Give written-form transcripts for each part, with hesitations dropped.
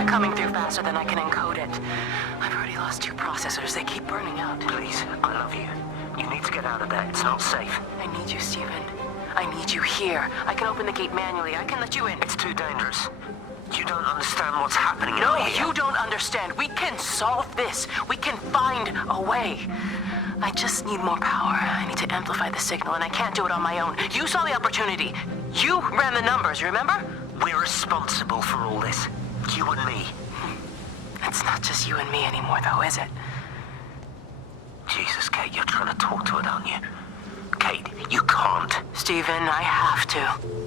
they're coming through faster than I can encode it. I've already lost 2 processors. They keep burning out. Please, I love you. You need to get out of there. It's not safe. I need you, Stephen. I need you here. I can open the gate manually. I can let you in. It's too dangerous. You don't understand what's happening No, out here. you don't understand. We can solve this. We can find a way. I just need more power. I need to amplify the signal, and I can't do it on my own. You saw the opportunity. You ran the numbers, remember? We're responsible for all this. You and me. It's not just you and me anymore, though, is it? Jesus, Kate, you're trying to talk to it, aren't you? Kate, you can't. Stephen, I have to.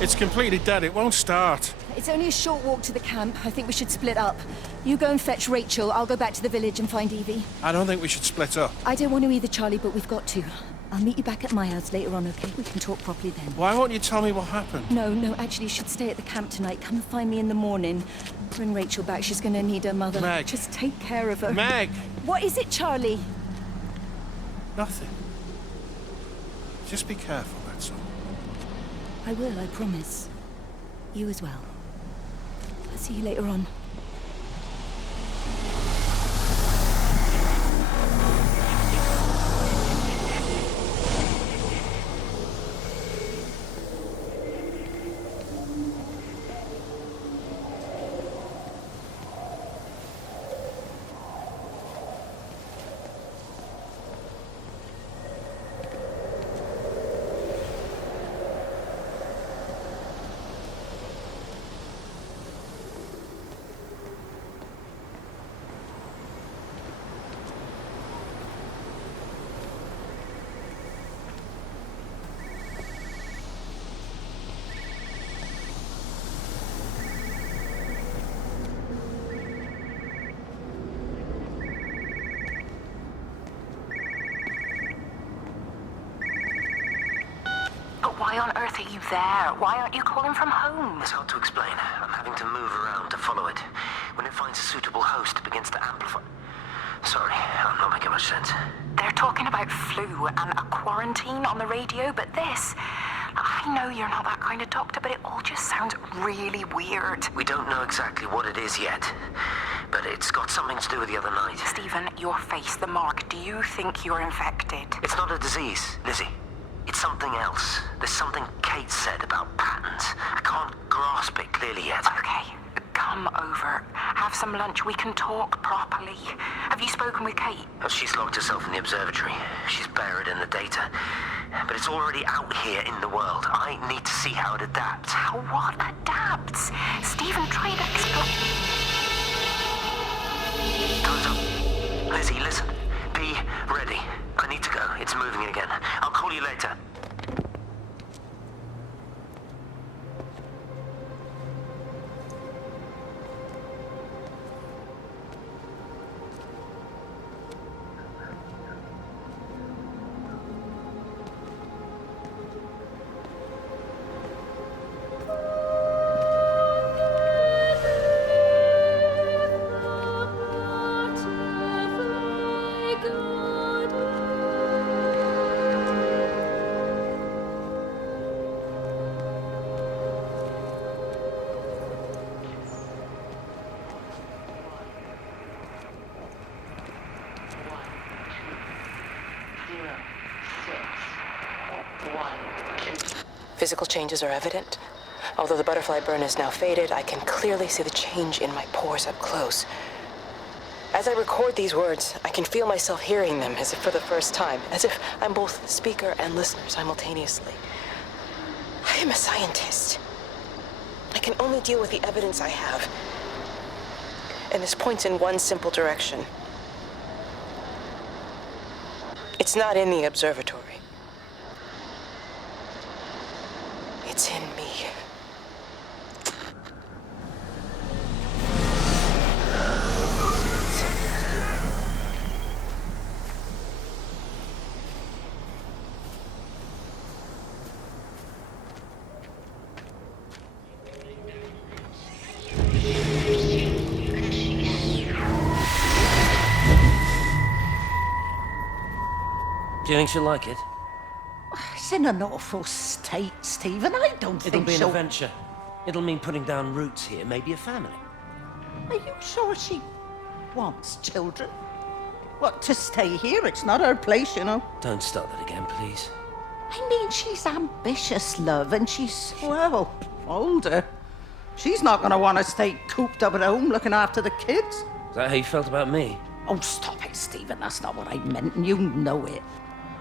It's completely dead. It won't start. It's only a short walk to the camp. I think we should split up. You go and fetch Rachel. I'll go back to the village and find Evie. I don't think we should split up. I don't want to either, Charlie, but we've got to. I'll meet you back at my house later on, okay? We can talk properly then. Why won't you tell me what happened? No, actually, you should stay at the camp tonight. Come and find me in the morning. Bring Rachel back. She's going to need her mother. Meg. Just take care of her. Meg! What is it, Charlie? Nothing. Just be careful, that's all. I will, I promise. You as well. I'll see you later on. Why on earth are you there? Why aren't you calling from home? It's hard to explain. I'm having to move around to follow it. When it finds a suitable host, it begins to amplify. Sorry, I'm not making much sense. They're talking about flu and a quarantine on the radio, but this... I know you're not that kind of doctor, but it all just sounds really weird. We don't know exactly what it is yet, but it's got something to do with the other night. Stephen, your face, the mark. Do you think you're infected? It's not a disease, Lizzie. It's something else. There's something Kate said about patterns. I can't grasp it clearly yet. Okay, come over. Have some lunch. We can talk properly. Have you spoken with Kate? Well, she's locked herself in the observatory. She's buried in the data. But it's already out here in the world. I need to see how it adapts. How what adapts? Stephen, try to explain. Time's up. Lizzie, listen. Be ready. I need to go. It's moving again. I'll call you later. Physical changes are evident. Although the butterfly burn is now faded, I can clearly see the change in my pores up close. As I record these words, I can feel myself hearing them as if for the first time, as if I'm both speaker and listener simultaneously. I am a scientist. I can only deal with the evidence I have. And this points in one simple direction. It's not in the observatory. It's in me. Do you think she'll like it? It's in an awful state, Stephen. I don't It'll think be an she'll... adventure. It'll mean putting down roots here, maybe a family. Are you sure she wants children? What, to stay here? It's not her place, you know. Don't start that again, please. I mean, she's ambitious, love, and she's, well, older. She's not going to want to stay cooped up at home looking after the kids. Is that how you felt about me? Oh, stop it, Stephen. That's not what I meant, and you know it.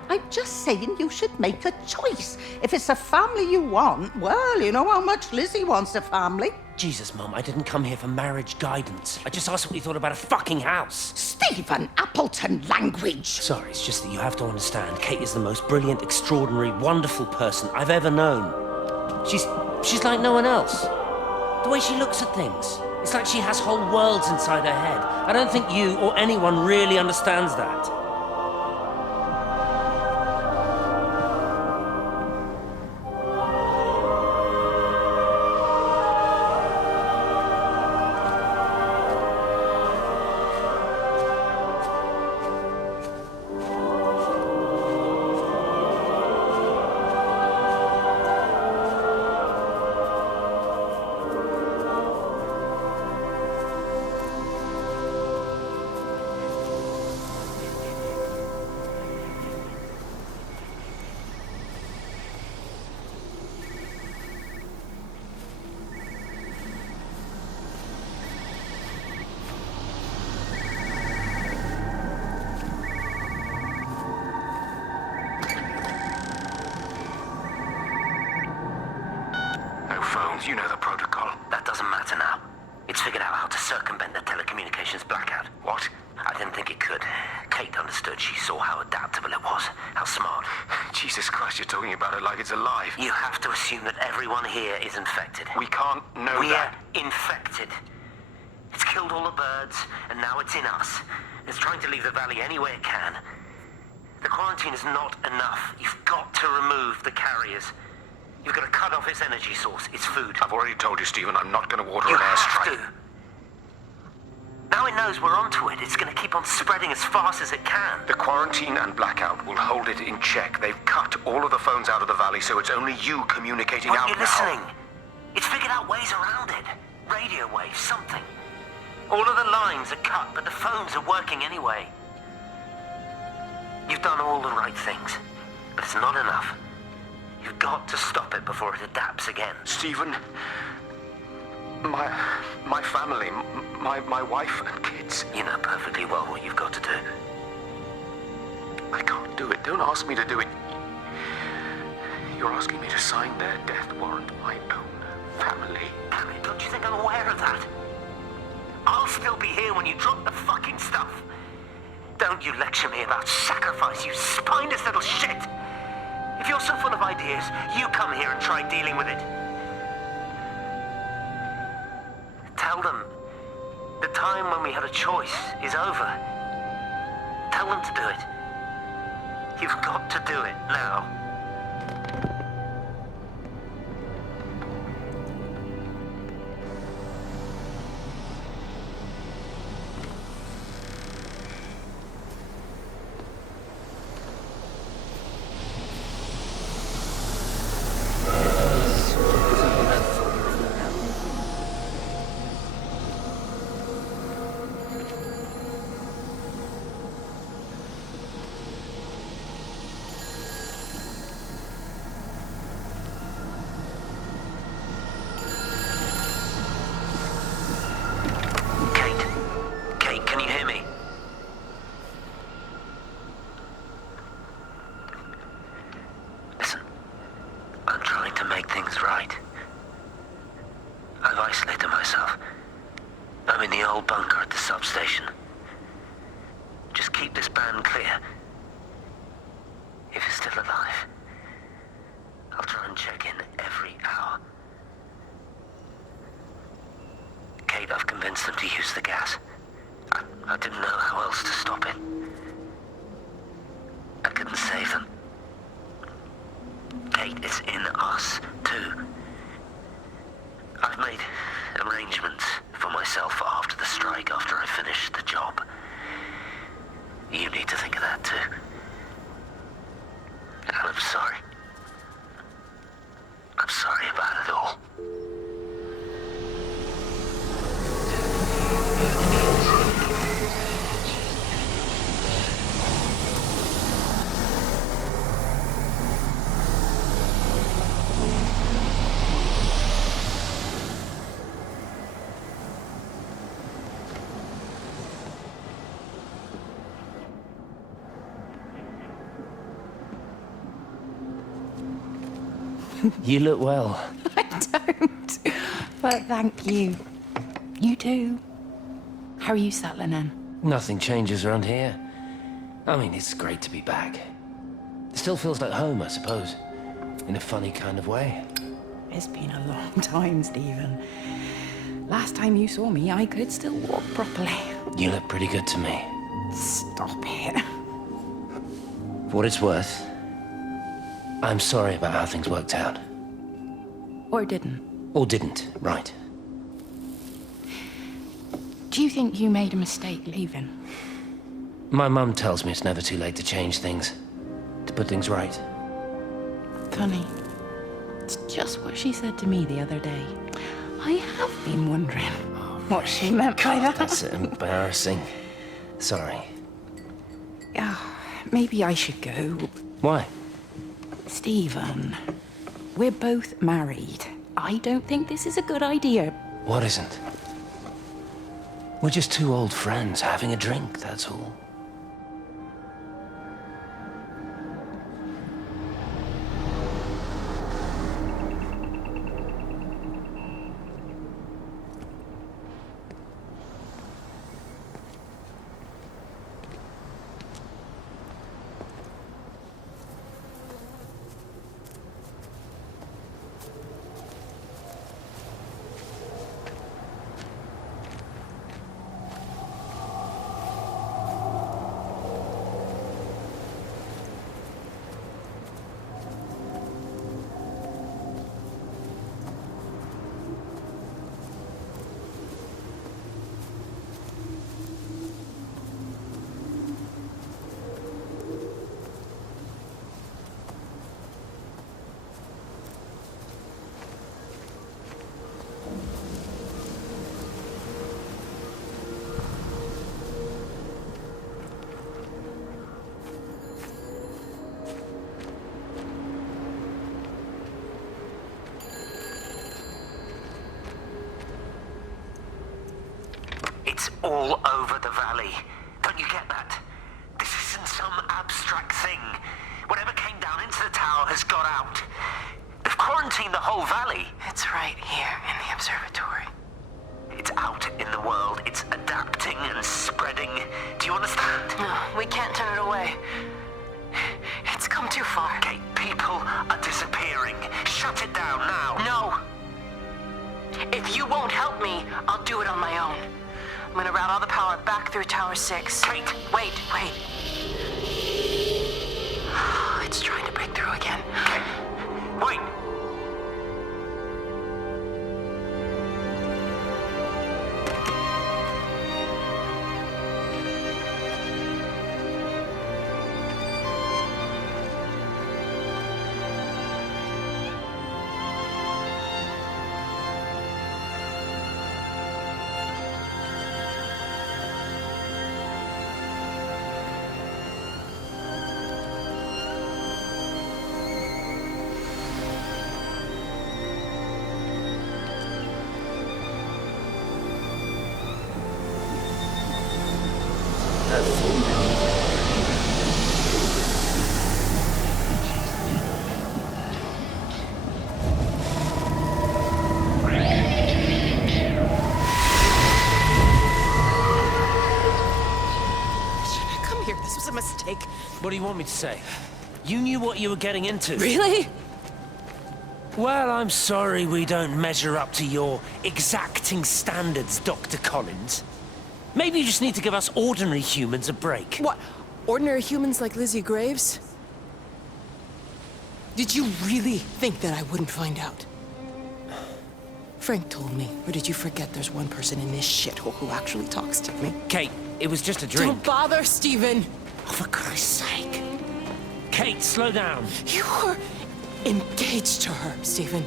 I'm just saying you should make a choice. If it's a family you want, well, you know how much Lizzie wants a family. Jesus, Mum, I didn't come here for marriage guidance. I just asked what you thought about a fucking house. Stephen Appleton language. Sorry, it's just that you have to understand, Kate is the most brilliant, extraordinary, wonderful person I've ever known. She's like no one else. The way she looks at things. It's like she has whole worlds inside her head. I don't think you or anyone really understands that. You know the protocol. That doesn't matter now. It's figured out how to circumvent the telecommunications blackout. What? I didn't think it could. Kate understood. She saw how adaptable it was. How smart. Jesus Christ, you're talking about it like it's alive. You have to assume that everyone here is infected. We can't know that. We're infected. It's killed all the birds, and now it's in us. It's trying to leave the valley any way it can. The quarantine is not enough. You've got to remove the carriers. You've got to cut off its energy source, its food. I've already told you, Stephen, I'm not going to water an airstrike. You have to. Now it knows we're onto it. It's going to keep on spreading as fast as it can. The quarantine and blackout will hold it in check. They've cut all of the phones out of the valley, so it's only you communicating out now. Are you listening? It's figured out ways around it. Radio waves, something. All of the lines are cut, but the phones are working anyway. You've done all the right things, but it's not enough. You've got to stop it before it adapts again. Stephen, my family, my wife and kids. You know perfectly well what you've got to do. I can't do it. Don't ask me to do it. You're asking me to sign their death warrant, my own family. Harry, don't you think I'm aware of that? I'll still be here when you drop the fucking stuff. Don't you lecture me about sacrifice, you spineless little shit. If you're so full of ideas, you come here and try dealing with it. Tell them the time when we had a choice is over. Tell them to do it. You've got to do it now. about it all. You look well. I don't. But thank you. You too. How are you settling in? Nothing changes around here. I mean, it's great to be back. It still feels like home, I suppose. In a funny kind of way. It's been a long time, Stephen. Last time you saw me, I could still walk properly. You look pretty good to me. Stop it. For what it's worth, I'm sorry about how things worked out. Or didn't. Or didn't, right. Do you think you made a mistake leaving? My mum tells me it's never too late to change things. To put things right. Funny. It's just what she said to me the other day. I have been wondering what she meant by that. That's embarrassing. Sorry. Maybe I should go. Why? Stephen, we're both married. I don't think this is a good idea. What isn't? We're just two old friends having a drink, that's all. It's all over the valley. Don't you get that? This isn't some abstract thing. Whatever came down into the tower has got out. They've quarantined the whole valley. It's right here in the observatory. It's out in the world. It's adapting and spreading. Do you understand? No, we can't turn it away. It's come too far. Okay, people are disappearing. Shut it down now. No! If you won't help me, I'll do it on my own. I'm gonna route all the power back through Tower 6. Kate! Wait. It's trying to break through again. Kate! Wait! Mistake. What do you want me to say? You knew what you were getting into. Really? Well, I'm sorry we don't measure up to your exacting standards, Dr. Collins. Maybe you just need to give us ordinary humans a break. What? Ordinary humans like Lizzie Graves? Did you really think that I wouldn't find out? Frank told me, or did you forget there's one person in this shithole who actually talks to me? Kate, it was just a drink. Don't bother, Stephen! Oh, for Christ's sake. Kate, slow down. You were engaged to her, Stephen.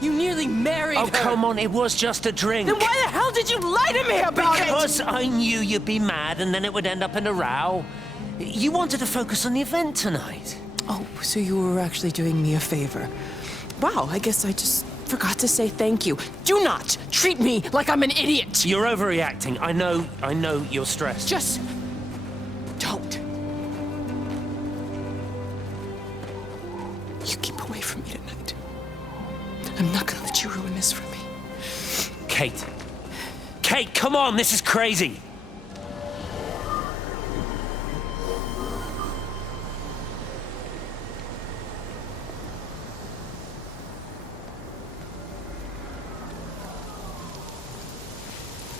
You nearly married her. Oh, come on, it was just a drink. Then why the hell did you lie to me about it? Because I knew you'd be mad and then it would end up in a row. You wanted to focus on the event tonight. Oh, so you were actually doing me a favor. Wow, I guess I just forgot to say thank you. Do not treat me like I'm an idiot. You're overreacting. I know you're stressed. Just don't. You keep away from me tonight. I'm not gonna let you ruin this for me. Kate. Kate, come on, this is crazy.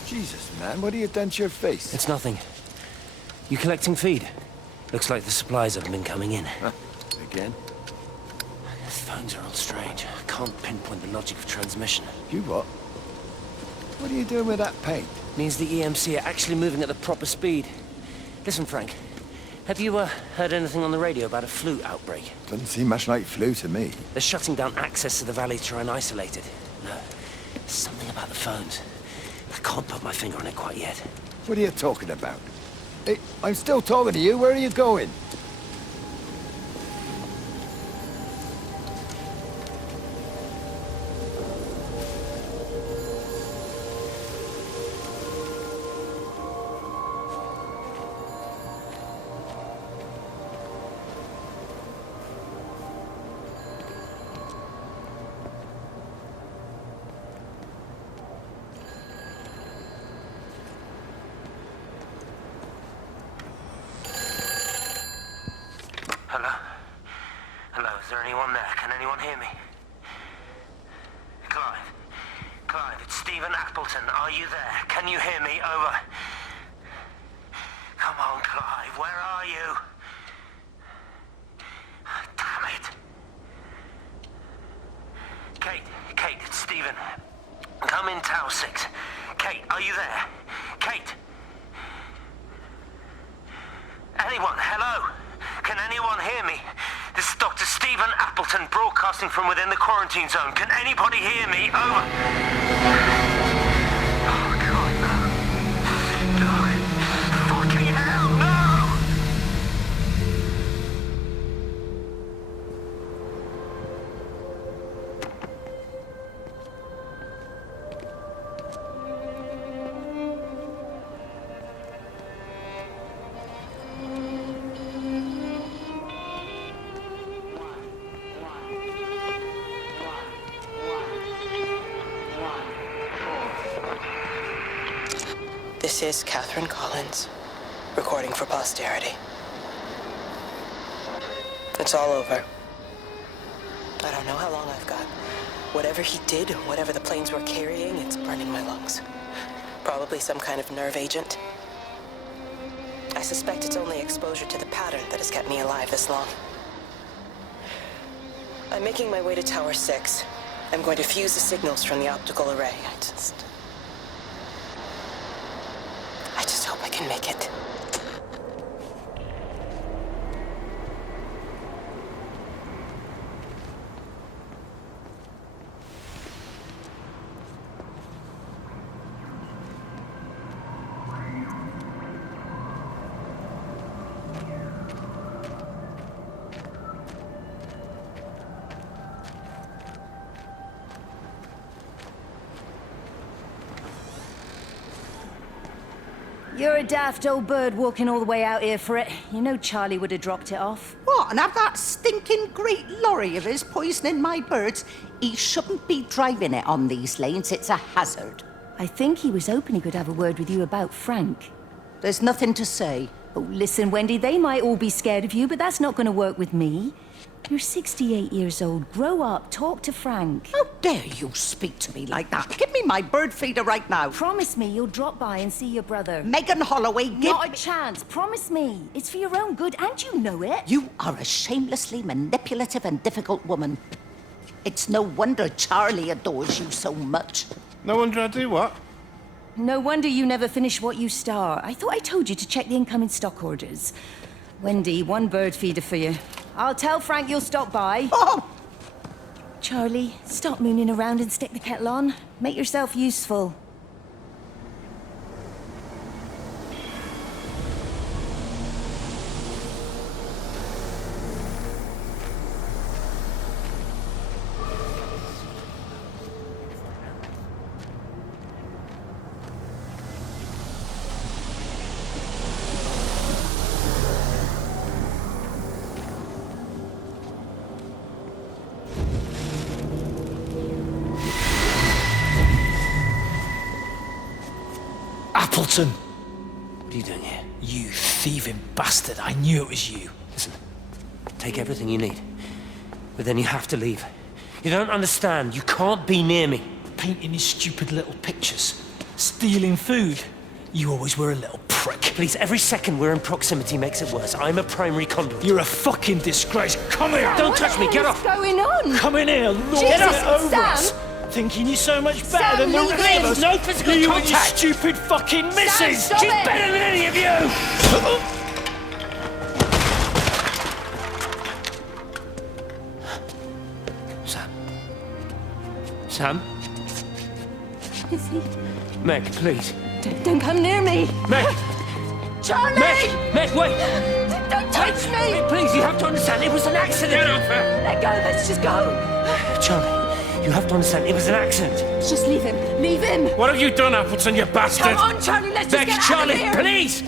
Jesus, man, what have you done to your face? It's nothing. You collecting feed? Looks like the supplies haven't been coming in. Huh? Again? The phones are all strange. I can't pinpoint the logic of transmission. You what? What are you doing with that paint? Means the EMC are actually moving at the proper speed. Listen, Frank. Have you heard anything on the radio about a flu outbreak? Doesn't seem much like flu to me. They're shutting down access to the valley to try and isolate it. No, there's something about the phones. I can't put my finger on it quite yet. What are you talking about? Hey, I'm still talking to you. Where are you going? Hello? Hello, is there anyone there? Can anyone hear me? Clive? Clive, it's Stephen Appleton. Are you there? Can you hear me? Over. Come on, Clive, where are you? Damn it. Kate, it's Stephen. Come in Tower 6. Kate, are you there? Kate? Anyone? Hello? Can anyone hear me? This is Dr. Stephen Appleton broadcasting from within the quarantine zone. Can anybody hear me? Over. Oh, God, no. No. Fucking hell, no! This is Catherine Collins, recording for posterity. It's all over. I don't know how long I've got. Whatever he did, whatever the planes were carrying, it's burning my lungs. Probably some kind of nerve agent. I suspect it's only exposure to the pattern that has kept me alive this long. I'm making my way to Tower 6. I'm going to fuse the signals from the optical array. I just hope I can make it. You're a daft old bird walking all the way out here for it. You know Charlie would have dropped it off. What, and have that stinking great lorry of his poisoning my birds? He shouldn't be driving it on these lanes. It's a hazard. I think he was hoping he could have a word with you about Frank. There's nothing to say. Oh, listen, Wendy, they might all be scared of you, but that's not going to work with me. You're 68 years old. Grow up. Talk to Frank. How dare you speak to me like that? Give me my bird feeder right now. Promise me you'll drop by and see your brother. Megan Holloway, give Not me... a chance. Promise me. It's for your own good, and you know it. You are a shamelessly manipulative and difficult woman. It's no wonder Charlie adores you so much. No wonder I do what? No wonder you never finish what you start. I thought I told you to check the incoming stock orders. Wendy, one bird feeder for you. I'll tell Frank you'll stop by. Oh! Charlie, stop mooning around and stick the kettle on. Make yourself useful. Appleton! What are you doing here? You thieving bastard. I knew it was you. Listen, take everything you need. But then you have to leave. You don't understand. You can't be near me. Painting his stupid little pictures. Stealing food. You always were a little prick. Please, every second we're in proximity makes it worse. I'm a primary conduit. You're a fucking disgrace. Come here! Don't touch me, get off! What's going on? Come in here, lord Jesus, it over Sam! us. Thinking you're so much better Sam, than the leave rest of him. us. No physical you and your contact. stupid fucking missus. stop She's it. better than any of you! Sam. Sam? Is he? Meg, please. Don't come near me! Meg! Charlie! Meg! Meg, wait! Don't touch me! Meg, please, you have to understand, it was an accident! Get off her! Let go, let's just go! Charlie, you have to understand, it was an accident. Just leave him. Leave him! What have you done, Appleton, you bastard? Come on, Charlie, let's just Meg, get Charlie, out of here! please!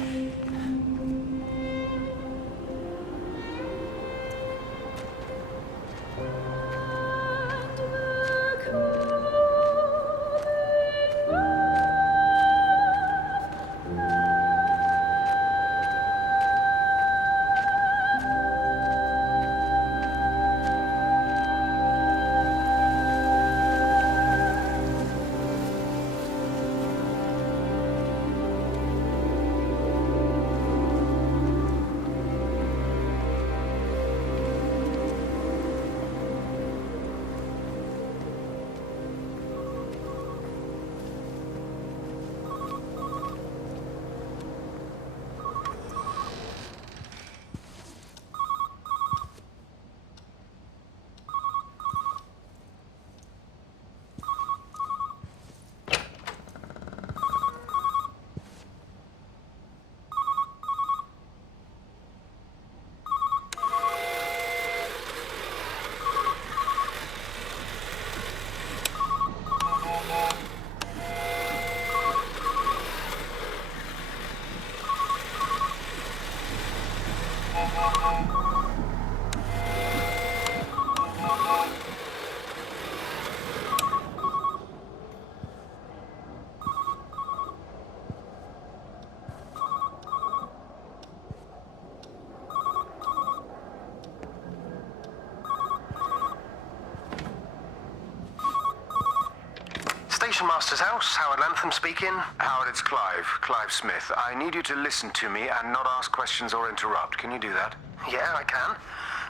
Station Master's house, Howard Lantham speaking. Howard, it's Clive. Clive Smith. I need you to listen to me and not ask questions or interrupt. Can you do that? Yeah, I can.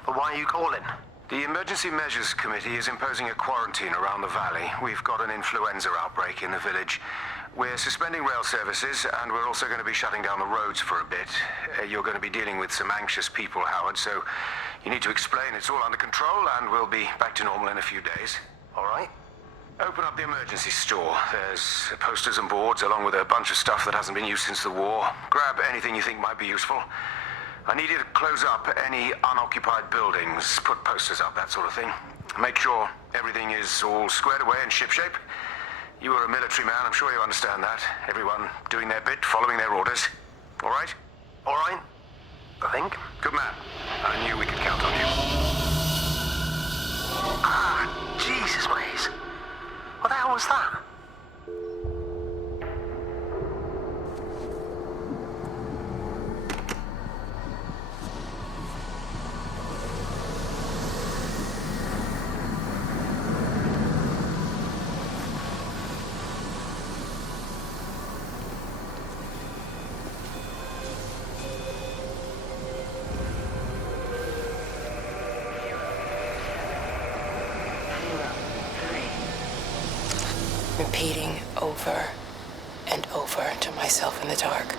But why are you calling? The Emergency Measures Committee is imposing a quarantine around the valley. We've got an influenza outbreak in the village. We're suspending rail services, and we're also going to be shutting down the roads for a bit. You're going to be dealing with some anxious people, Howard, so you need to explain it's all under control, and we'll be back to normal in a few days. All right. Open up the emergency store. There's posters and boards, along with a bunch of stuff that hasn't been used since the war. Grab anything you think might be useful. I need you to close up any unoccupied buildings, put posters up, that sort of thing. Make sure everything is all squared away and shipshape. You are a military man, I'm sure you understand that. Everyone doing their bit, following their orders. All right? All right. I think. Good man. I knew we could count on you. Ah, Jesus, mate. What the hell was that? Repeating over and over to myself in the dark,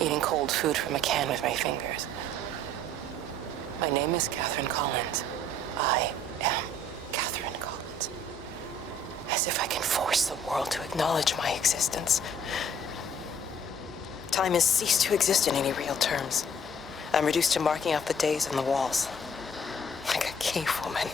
eating cold food from a can with my fingers. My name is Catherine Collins. I am Catherine Collins. as if I can force the world to acknowledge my existence. Time has ceased to exist in any real terms. I'm reduced to marking off the days on the walls. Like a cave woman.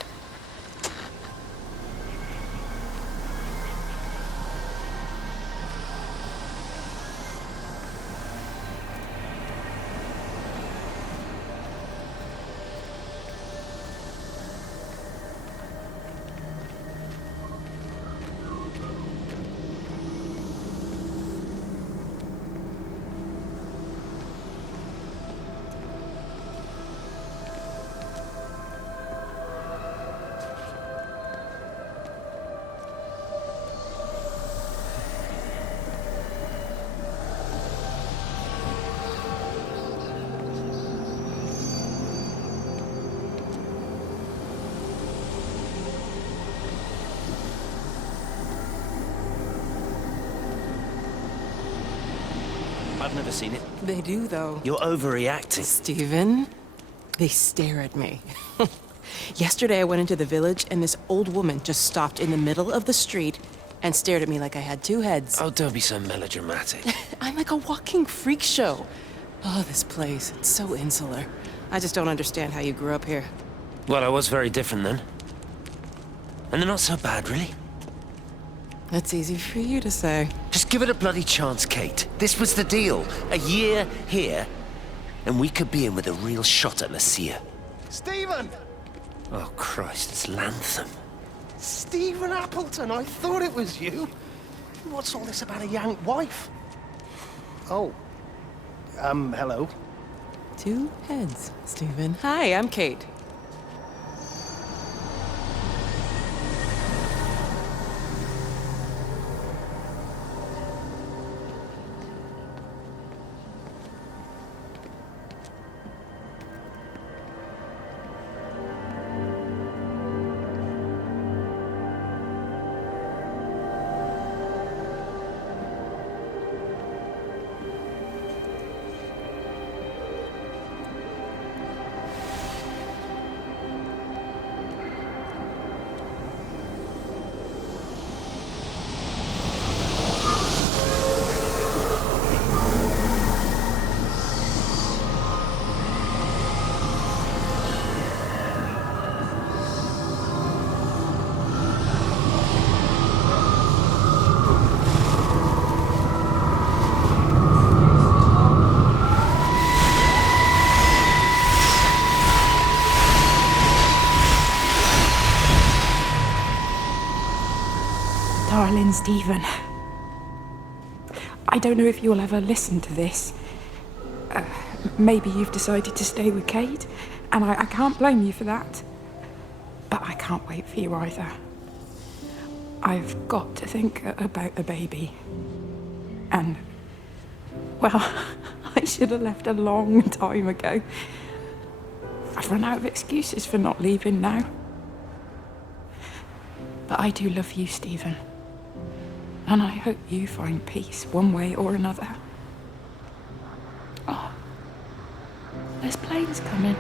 I've never seen it. They do, though. You're overreacting. Stephen, they stare at me. Yesterday I went into the village and this old woman just stopped in the middle of the street and stared at me like I had two heads. Oh, don't be so melodramatic. I'm like a walking freak show. Oh, this place, it's so insular. I just don't understand how you grew up here. Well, I was very different then. And they're not so bad, really. That's easy for you to say. Just give it a bloody chance, Kate. This was the deal. A year here, and we could be in with a real shot at Lucia. Stephen! Oh, Christ, it's Lantham. Stephen Appleton, I thought it was you. What's all this about a young wife? Oh. Hello. Two heads, Stephen. Hi, I'm Kate. Darling Stephen, I don't know if you'll ever listen to this. Maybe you've decided to stay with Kate, and I can't blame you for that. But I can't wait for you either. I've got to think about the baby. And, well, I should have left a long time ago. I've run out of excuses for not leaving now. But I do love you, Stephen. And I hope you find peace one way or another. Oh, there's planes coming.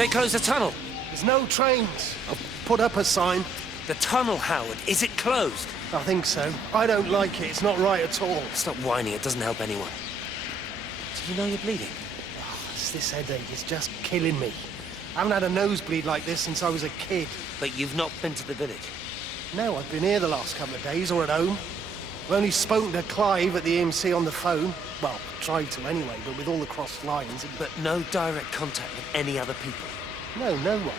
they closed the tunnel? There's no trains. I've put up a sign. The tunnel, Howard, is it closed? I think so. I don't like it. It's not right at all. Stop whining, it doesn't help anyone. Do you know you're bleeding? This headache is just killing me. I haven't had a nosebleed like this since I was a kid. But you've not been to the village? No, I've been here the last couple of days, or at home. I've only spoken to Clive at the EMC on the phone. Well, tried to anyway, but with all the crossed lines... But no direct contact with any other people? No, no one.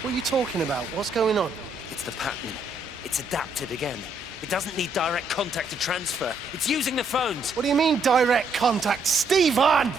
What are you talking about? What's going on? It's the pattern. It's adapted again. It doesn't need direct contact to transfer. It's using the phones. What do you mean, direct contact? Stephen!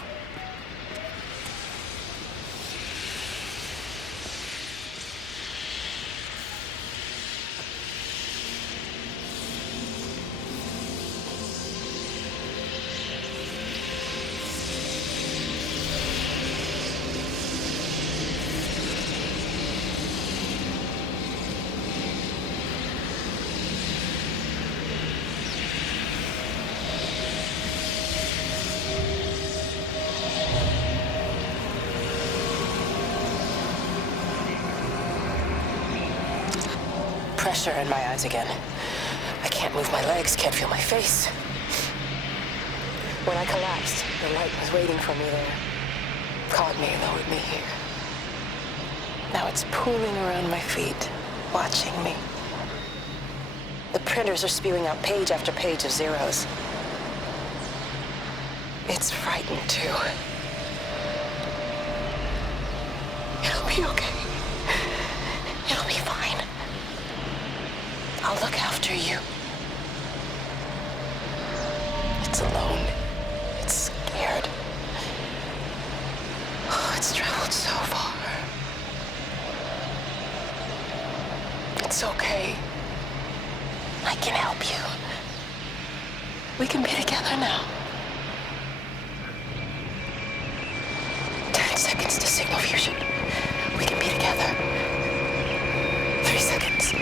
Pressure in my eyes again. I can't move my legs, can't feel my face. When I collapsed, the light was waiting for me there. Caught me, lowered me here. Now it's pooling around my feet, watching me. The printers are spewing out page after page of zeros. It's frightened too. It'll be okay. It'll be fine. I'll look after you. It's alone. It's scared. Oh, it's traveled so far. It's okay. I can help you. We can be together now. 10 seconds to signal fusion. We can be together. 3 seconds. 2.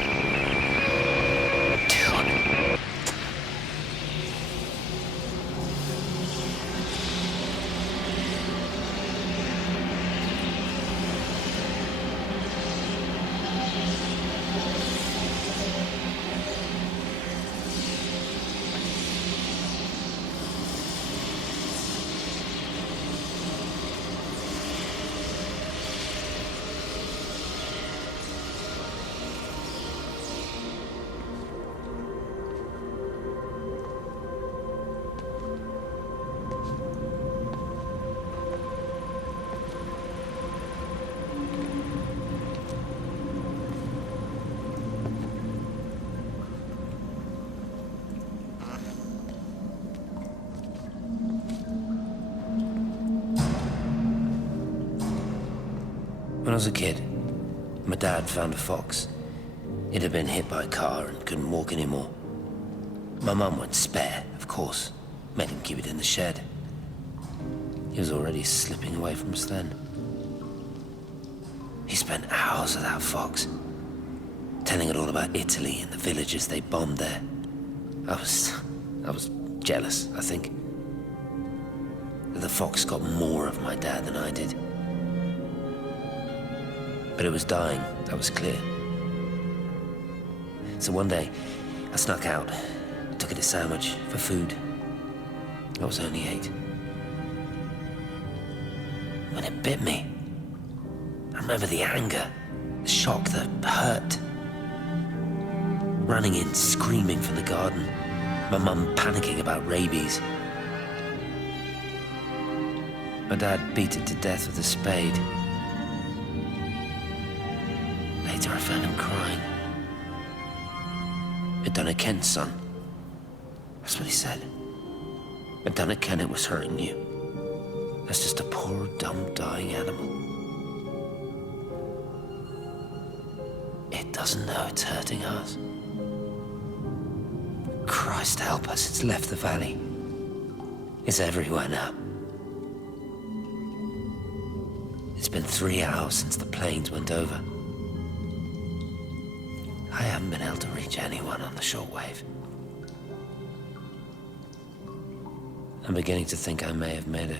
When I was a kid, my dad found a fox. It had been hit by a car and couldn't walk anymore. My mum went spare, of course. Made him keep it in the shed. He was already slipping away from us then. He spent hours with that fox, telling it all about Italy and the villages they bombed there. I was jealous, I think. The fox got more of my dad than I did. But it was dying, that was clear. So one day, I snuck out, took it a sandwich for food. I was only 8. When it bit me, I remember the anger, the shock, the hurt. Running in, screaming from the garden, my mum panicking about rabies. My dad beat it to death with a spade. Later I found him crying. I'd done it, Ken's son. That's what he said. I'd done it, Ken, it was hurting you. That's just a poor, dumb, dying animal. It doesn't know it's hurting us. Christ help us, it's left the valley. It's everywhere now. It's been 3 hours since the planes went over. I haven't been able to reach anyone on the shortwave. I'm beginning to think I may have made a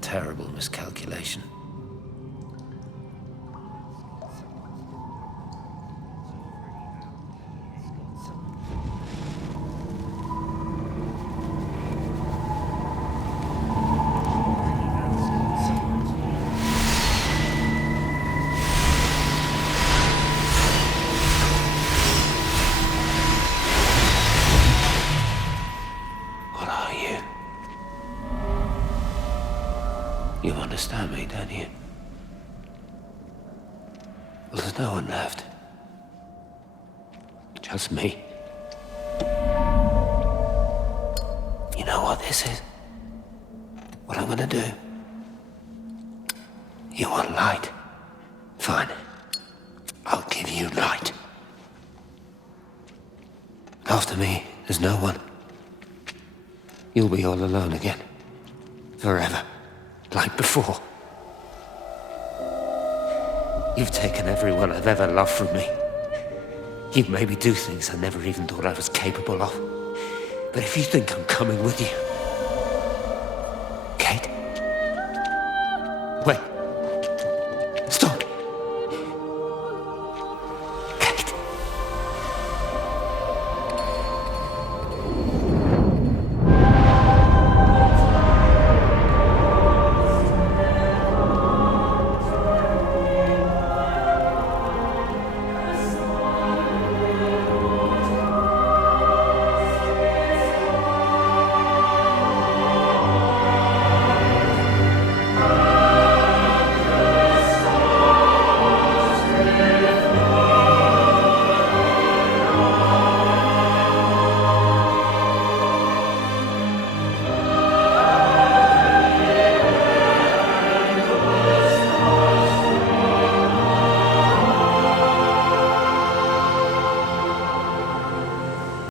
terrible miscalculation. You understand me, don't you? Well, there's no one left. Just me. You know what this is? What I'm gonna do? You want light? Fine. I'll give you light. After me, there's no one. You'll be all alone again. Forever. Like before. You've taken everyone I've ever loved from me. You've made me do things I never even thought I was capable of. But if you think I'm coming with you,